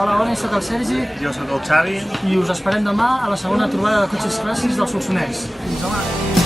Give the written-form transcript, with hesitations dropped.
Hola, bona, soc el Sergi. Jo sóc el Xavi. I us esperem demà a la segona trobada de cotxes clàssics del Solsonès. Fins demà.